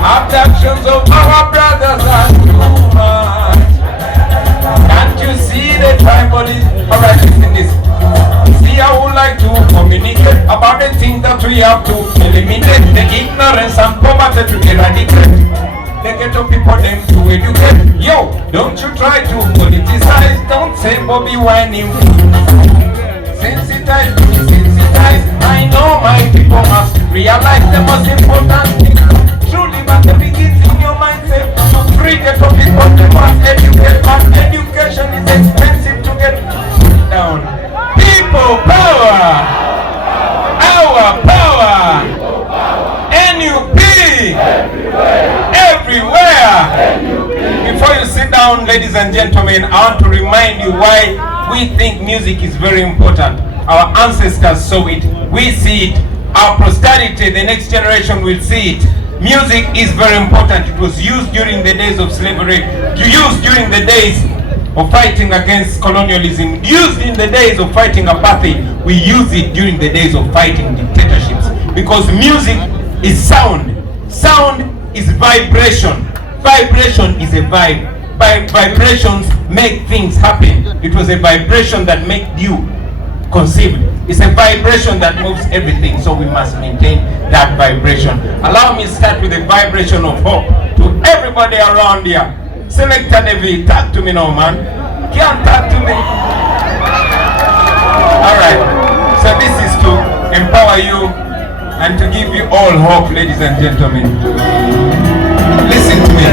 abductions of our brothers and women. Can't you see the tribalism? Alright, listen this. See, I would like to communicate about the things that we have to eliminate, the ignorance and poverty to eradicate. The ghetto people them to educate. Yo, don't you try to politicize. Don't say Bobby whining. Sensitize, desensitize. I know my people must realize the most important thing. Truly, but the begins in your mindset. To free ghetto people, they must educate. But education is expensive to get down. People power. Our power. NUP. Everywhere. Before you sit down, ladies and gentlemen, I want to remind you why we think music is very important. Our ancestors saw it, we see it, our posterity, the next generation will see it. Music is very important. It was used during the days of slavery, used during the days of fighting against colonialism, used in the days of fighting apartheid. We use it during the days of fighting dictatorships, because music is sound. Sound is vibration. Vibration is a vibe. Vibrations make things happen. It was a vibration that made you conceived. It's a vibration that moves everything, so we must maintain that vibration. Allow me to start with a vibration of hope to everybody around here. Selector David, talk to me now, man. Can't talk to me. Alright, so this is to empower you and to give you all hope, ladies and gentlemen. Listen to me.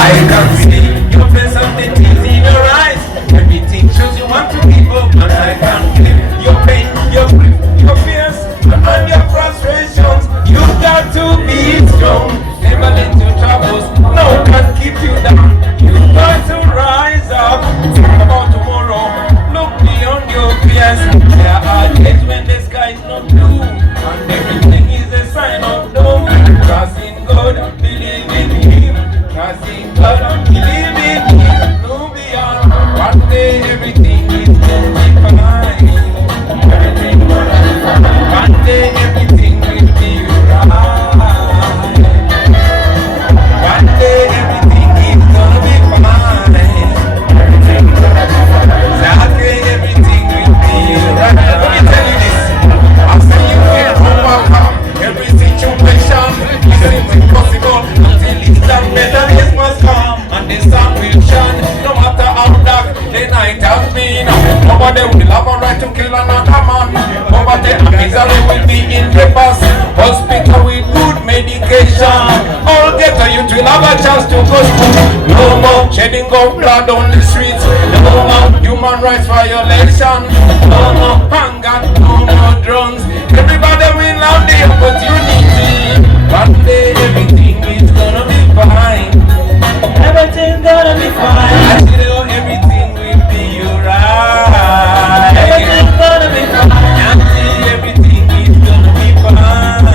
I can see your face and the tears in your eyes. Everything shows you want to give up, and I can feel your pain, your grief, your fears, and your frustrations. You got to be strong. Never let your troubles, no can keep you down. You got to rise up. Think about tomorrow. Look beyond your fears. There are days when the sky is not blue, and everything is a sign of doom. Trust in God, believe in Him. Trust in God, believe in Him. No beyond. One day everything is gonna be fine. Everything gonna be fine. One day everything will be right. One day everything is gonna be fine. Everything gonna be fine. Exactly, everything will be right. Let me tell you this. After you will overcome every situation, it seems impossible until it's done. Better days must come and the sun will shine. No matter how dark the night has been, nobody will have a right to kill another man. Poverty and misery will be in the past. Hospital with good medication. All ghetto youth will have a chance to go school. No more shedding of blood on the streets. No more human rights violation. No more hunger, no more drones. Everybody will have the opportunity. One day everything is gonna be fine. Everything's gonna be fine. I know everything will be alright. Everything's gonna be fine. Auntie, everything is gonna be fine.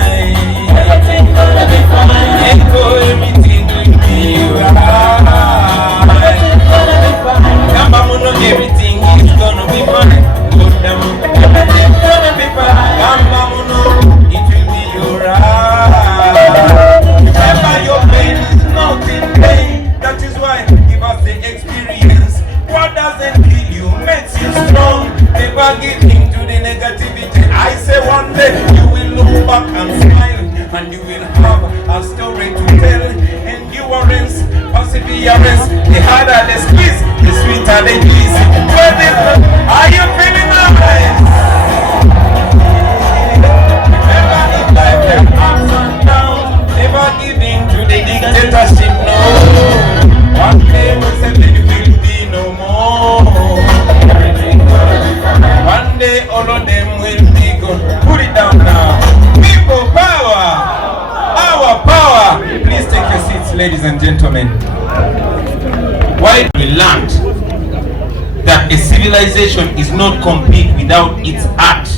Everything's gonna be fine. Echo, everything will be alright. Everything's gonna be fine. Gambamuno, everything is gonna be fine. Good down. Everything's gonna be fine. Gambamuno, it will be alright. Remember your pain is not in pain. That is why give us the experience. What doesn't kill you makes you strong. Never give in to the negativity. I say one day you will look back and smile, and you will have a story to tell. Endurance, perseverance. The harder the squeeze, the sweeter the kiss. Are you feeling nice? Remember in life there are ups and downs. Never give in to the dictatorship, no. One day Museveni will be no more. One day all of them will be gone. Put it down now. People power. Our power. Please take your seats, ladies and gentlemen. Why we learned that a civilization is not complete without its art.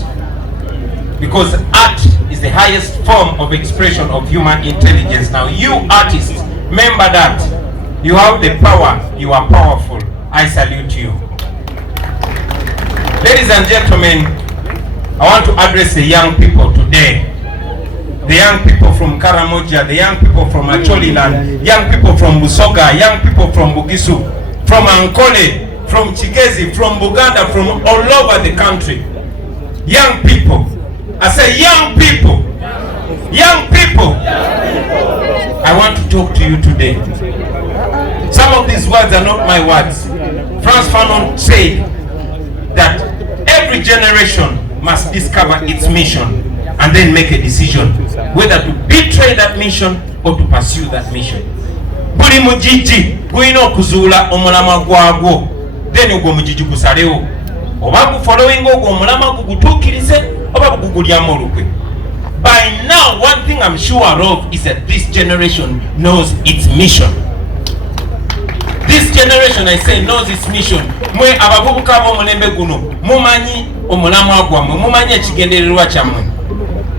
Because art is the highest form of expression of human intelligence. Now you artists, remember that. You have the power, you are powerful. I salute you. Ladies and gentlemen, I want to address the young people today. The young people from Karamoja, the young people from Acholiland, young people from Busoga, young people from Bugisu, from Ankole, from Chigezi, from Buganda, from all over the country. Young people. I say young people. Young people. I want to talk to you today. Some of these words are not my words. Frantz Fanon said that every generation must discover its mission and then make a decision whether to betray that mission or to pursue that mission. Buli mujiji gulina okuzuula omulama gwagwo, then ogwo mujiji gusalewo oba gufollowing ogwo omulama gugutuukirize oba gugulyamu olukwe. By now, one thing I'm sure of is that this generation knows its mission. This generation, I say, knows its mission. Mwe abavubuka b'omulembe guno mumanyi omulamwa gwammwe, mumanyi ekigendererwa kyammwe.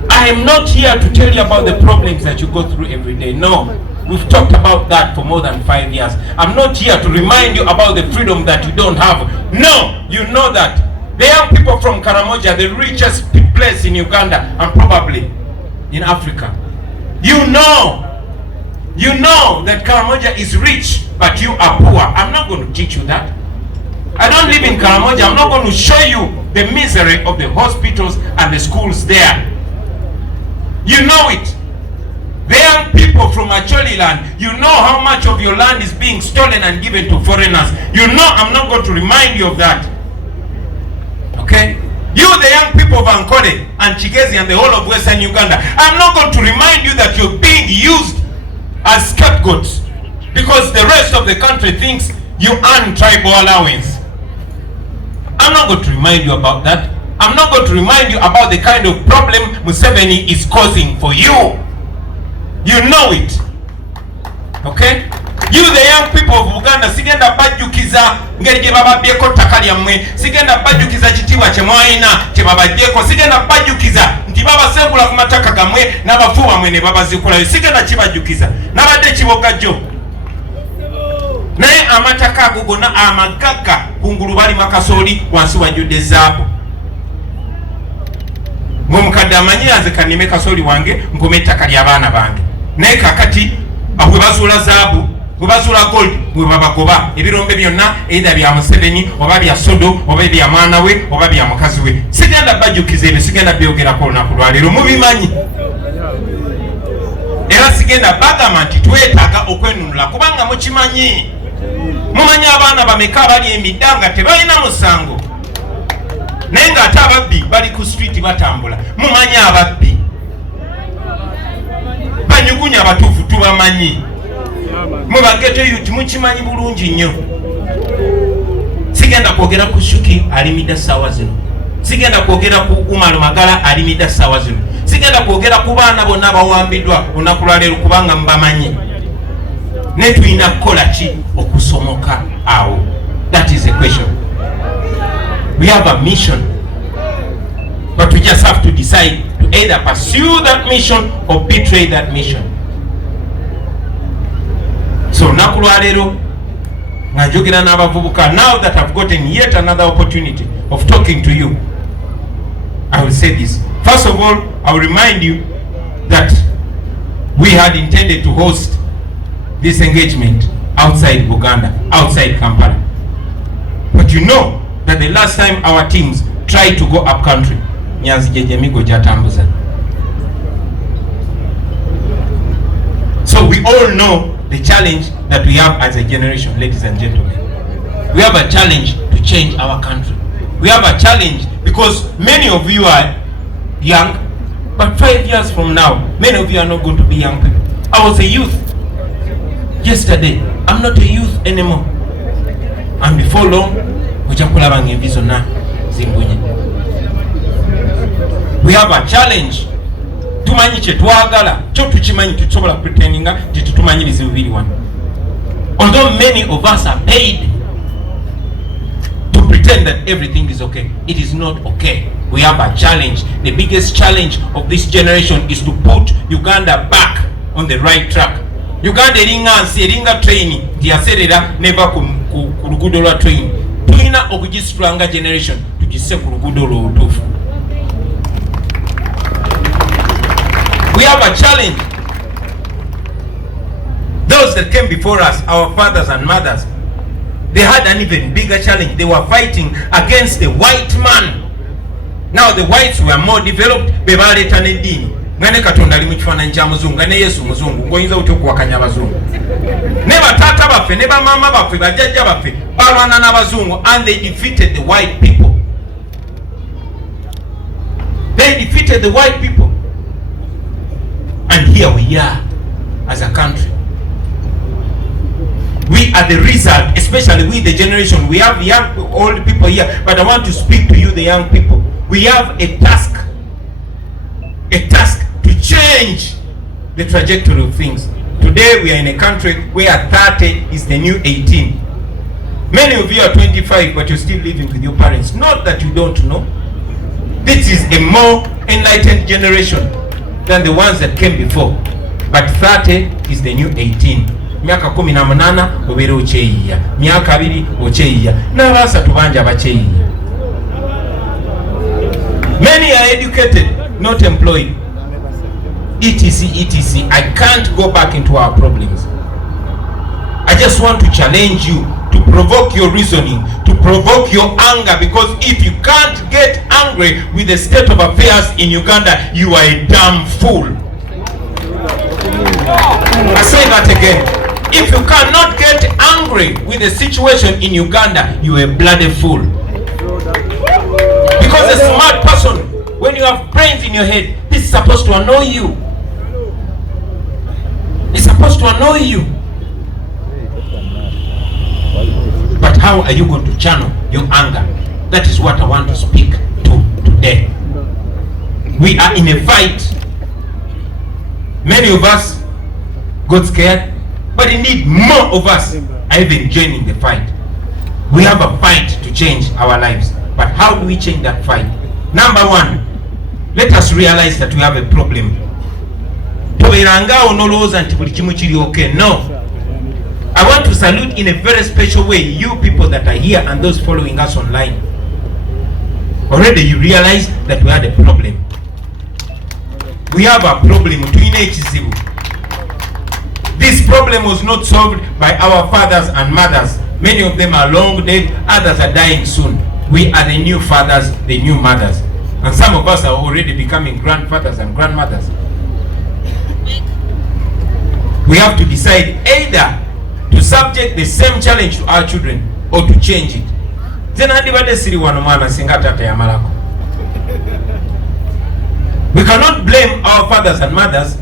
I am not here to tell you about the problems that you go through every day. No, we've talked about that for more than 5 years. I'm not here to remind you about the freedom that you don't have. No, you know that. The young people from Karamoja, the richest place in Uganda and probably in Africa. You know that Karamoja is rich, but you are poor. I'm not going to teach you that. I don't live in Karamoja. I'm not going to show you the misery of the hospitals and the schools there. You know it. The young people from Acholiland, you know how much of your land is being stolen and given to foreigners. You know I'm not going to remind you of that. Okay? You, the young people of Ankole and Chigezi and the whole of Western Uganda, I'm not going to remind you that you're being used as scapegoats because the rest of the country thinks you earn tribal allowance. I'm not going to remind you about that. I'm not going to remind you about the kind of problem Museveni is causing for you. You know it. Okay? You, the young people of Uganda, sigenda bajukiza ngeri gye bababyeko ttaka lyammwe, sigenda bajukiza kitiibwa kye mwalina kye babaggyeko, sigenda bajukiza nti babasengula ku mataka gammwe n'abafu bammwe ne babazikulayo, sigenda kibajukiza nabadde kiboga jjo. Naye amataka ago gonna amagagga kungulu bali makasooli wansi wajjudde zaabu. Ng'omukadde amanyi nze kanime kasooli wange nkome ettaka ly'abaana bange. Naye kakati bwe bazuula zaabu, bwe bazuula gold, bwe babagoba ebirombe byonna either bya Museveni oba bya Sodo oba bya mwana we oba bya mukazi we. Sigenda bajukiza ebyo, sigenda byogerako olunaku lwa leero, mubimanyi. Era sigenda bagamba nti twetaaga okwenunula kubanga mukimanyi. Mumanyi abaana bameka abali emidda nga tebalina musango. Naye ng'ate ababbi bali ku street batambula. Mumanyi ababbi. Banyugunya abatuufu tubamanyi. Mubageto yuti mukimanyi bulungi nnyo. Sigenda kwogera ku Shuki alimidda ssaawa zino. Sigenda kwogera ku Umar Magala alimidda ssaawa zino. Sigenda kwogera ku baana bonna bawambiddwa olunaku lwa leero kubanga mbamanyi. Ne tulina kukola ki okusomoka awo? That is a question. We have a mission, but we just have to decide to either pursue that mission or betray that mission. So olunaku lwa leero nga njogera n'abavubuka, now that I've gotten yet another opportunity of talking to you, I will say this. First of all, I will remind you that we had intended to host this engagement outside Uganda, outside Kampala. But you know that the last time our teams tried to go up country, Nyanzi Jejemigo Jatambuza. So we all know the challenge that we have as a generation, ladies and gentlemen. We have a challenge to change our country. We have a challenge because many of you are young, but 5 years from now, many of you are not going to be young people. I was a youth yesterday. I'm not a youth anymore. And before long, we have a challenge. Tumanyi kye twagala, kyo tukimanyi tusobola pretendinga nti tumanyi bizibu biri wano. Although many of us are paid to pretend that everything is okay, it is not okay. We have a challenge. The biggest challenge of this generation is to put Uganda back on the right track. Uganda eringa nsi, eringa train tiyaserera neva ku luguudo lwa train. Tulina okugisitulanga generation tugisse ku luguudo lw'obutuufu. We have a challenge. Those that came before us, our fathers and mothers, they had an even bigger challenge. They were fighting against the white man. Now the whites were more developed. Bebaleta nedini ngane katonda ali mu kifaananyi kya muzungu, ngane Yesu muzungu, ngoyinza otyo okuwakanya abazungu. Ne bataata baffe ne bamama baffe bajjajja baffe balwana n'abazungu, and they defeated the white people. They defeated the white people. And here we are as a country. We are the result, especially we the generation. We have young, old people here, but I want to speak to you, the young people. We have a task to change the trajectory of things. Today we are in a country where 30 is the new 18. Many of you are 25, but you're still living with your parents. Not that you don't know. This is a more enlightened generation than the ones that came before. But 30 is the new 18. Miaka 18 obere ocheyiya, miaka 2 ocheyiya, n'abaasa tubanja bacheyiya. Many are educated, not employed. etc. I can't go back into our problems. I just want to challenge you to provoke your reasoning, to provoke your anger, because if you can't get angry with the state of affairs in Uganda, you are a damn fool. I say that again. If you cannot get angry with the situation in Uganda, you are a bloody fool. Because a smart person, when you have brains in your head, this is supposed to annoy you. It's supposed to annoy you. But how are you going to channel your anger? That is what I want to speak to today. We are in a fight. Many of us got scared, but indeed more of us are even joining the fight. We have a fight to change our lives. But how do we change that fight? Number one, let us realize that we have a problem. No. I want to salute in a very special way you people that are here and those following us online. Already you realize that we had a problem. We have a problem. This problem was not solved by our fathers and mothers. Many of them are long dead, others are dying soon. We are the new fathers, the new mothers. And some of us are already becoming grandfathers and grandmothers. We have to decide either to subject the same challenge to our children or to change it. We cannot blame our fathers and mothers,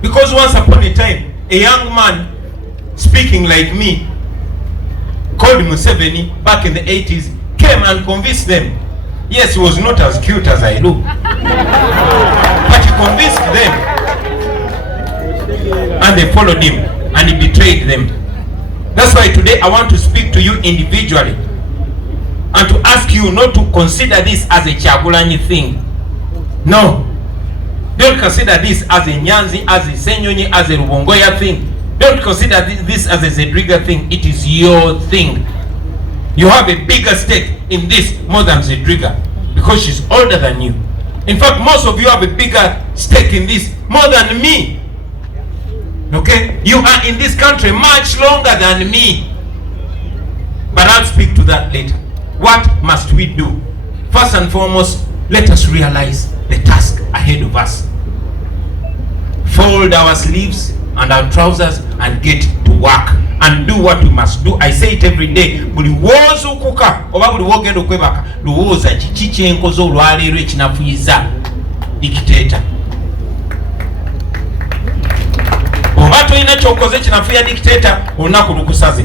because once upon a time, a young man speaking like me, called Museveni back in the 80s, came and convinced them. Yes, he was not as cute as I do, but he convinced them. And they followed him, and he betrayed them. That's why today I want to speak to you individually and to ask you not to consider this as a Chagulani thing. No. Don't consider this as a Nyanzi, as a Senyonyi, as a Rubongoya thing. Don't consider this as a Zedriga thing. It is your thing. You have a bigger stake in this more than Zedriga, because she's older than you. In fact, most of you have a bigger stake in this more than me. Okay? You are in this country much longer than me. But I'll speak to that later. What must we do? First and foremost, let us realize the task ahead of us. Fold our sleeves and our trousers and get to work and do what we must do. I say it every day. Buli wozo kuka oba buli wogendo kwebaka luwoza chichiche enkozo olwaleero ekinafuyiza dictator. Oba toyina kyokoze kinafuya dictator olunaku lukusaze.